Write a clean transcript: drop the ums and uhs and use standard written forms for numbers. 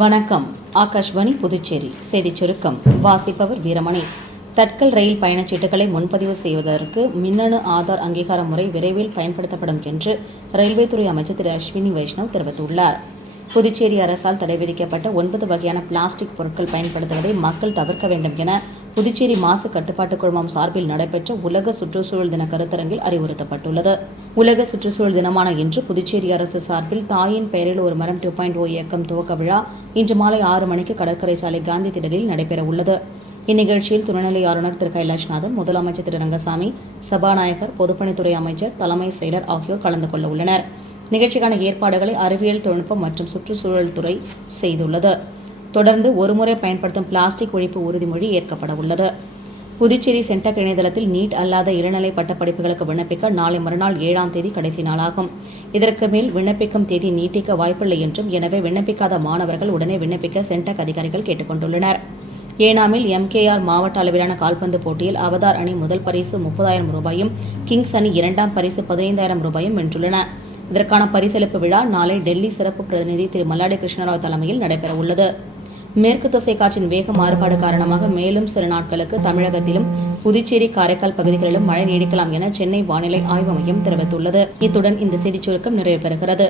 வணக்கம். ஆகாஷ்வாணி புதுச்சேரி செய்திச் சுருக்கம் வாசிப்பவர் வீரமணி. தட்கல் ரயில் பயணச்சீட்டுகளை முன்பதிவு செய்வதற்கு மின்னணு ஆதார் அங்கீகார முறை விரைவில் பயன்படுத்தப்படும் என்று ரயில்வே துறை அமைச்சர் திரு அஸ்வினி வைஷ்ணவ் தெரிவித்துள்ளார். புதுச்சேரி அரசால் தடை விதிக்கப்பட்ட 9 வகையான பிளாஸ்டிக் பொருட்கள் பயன்படுத்துவதை மக்கள் தவிர்க்க வேண்டும் என புதுச்சேரி மாசு கட்டுப்பாட்டு குழுமம் சார்பில் நடைபெற்ற உலக சுற்றுச்சூழல் தின கருத்தரங்கில் அறிவுறுத்தப்பட்டுள்ளது. உலக சுற்றுச்சூழல் தினமான இன்று புதுச்சேரி அரசு சார்பில் தாயின் பெயரில் ஒரு மரம் 2.0 இயக்கம் துவக்க விழா இன்று மாலை 6 மணிக்கு கடற்கரை சாலை காந்தி திடலில் நடைபெற உள்ளது. இந்நிகழ்ச்சியில் துணைநிலை ஆளுநர் திரு கைலாஷ்நாதன், முதலமைச்சர் திரு ரங்கசாமி, சபாநாயகர், பொதுப்பணித்துறை அமைச்சர், தலைமை செயலர் ஆகியோர் கலந்து கொள்ள உள்ளனர். நிகழ்ச்சிக்கான ஏற்பாடுகளை அறிவியல் தொழில்நுட்பம் மற்றும் சுற்றுச்சூழல் துறை செய்துள்ளது. தொடர்ந்து ஒருமுறை பயன்படுத்தும் பிளாஸ்டிக் ஒழிப்பு உறுதிமொழி ஏற்கப்பட உள்ளது. புதுச்சேரி சென்டெக் இணையதளத்தில் நீட் அல்லாத இளநிலை பட்டப்படிப்புகளுக்கு விண்ணப்பிக்க நாளை மறுநாள் 7ஆம் தேதி கடைசி நாளாகும். இதற்கு மேல் விண்ணப்பிக்கும் தேதி நீட்டிக்க வாய்ப்பில்லை என்றும், எனவே விண்ணப்பிக்காத மாணவர்கள் உடனே விண்ணப்பிக்க சென்டெக் அதிகாரிகள் கேட்டுக் கொண்டுள்ளனர். ஏனாமில் MKR மாவட்ட அளவிலான கால்பந்து போட்டியில் அவதார் அணி முதல் பரிசு 30,000 ரூபாயும், கிங்ஸ் அணி 2ஆம் பரிசு 15,000 ரூபாயும் வென்றுள்ளன. இதற்கான பரிசளிப்பு விழா நாளை டெல்லி சிறப்பு பிரதிநிதி திரு மல்லாடி கிருஷ்ணராவ் தலைமையில் நடைபெற உள்ளது. மேற்கு திசை காற்றின் வேக மாறுபாடு காரணமாக மேலும் சில நாட்களுக்கு தமிழகத்திலும் புதுச்சேரி, காரைக்கால் பகுதிகளிலும் மழை நீடிக்கலாம் என சென்னை வானிலை ஆய்வு மையம் தெரிவித்துள்ளது. இத்துடன் இந்த செய்திச் சுருக்கம் நிறைவு பெறுகிறது.